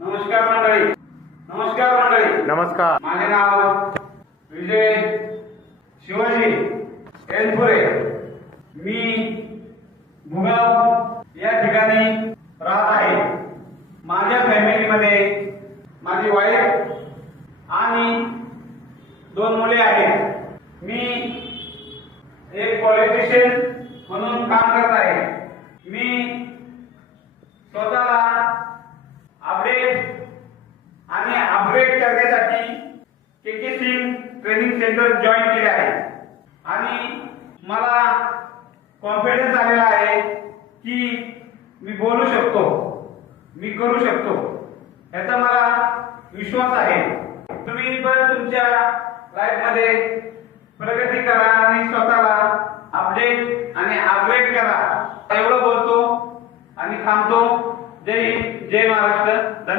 नमस्कार मंडळी. नमस्कार मंडळी. नमस्कार. माझे नाव विजय शिवाजी एनपुरे. मी भुगाव या ठिकाणी राहत आहे. माझ्या फॅमिलीमध्ये माझी वाईफ आणि 2 मुले आहेत. मी एक पॉलिटिशियन म्हणून काम करत आहे. मी स्वतःला अपडेट आणि अपग्रेड करण्यासाठी के सिंग ट्रेनिंग सेंटर जॉईन केले आहे आणि मला कॉन्फिडन्स आलेला आहे की मी बोलू शकतो, मी करू शकतो, याचा मला विश्वास आहे. तुम्ही पण तुमच्या लाईफ मध्ये प्रगती करा आणि स्वतःला अपडेट आणि अपग्रेड करा. एवढं बोलतो आणि थांबतो. जय हिंद, जय महाराष्ट्र.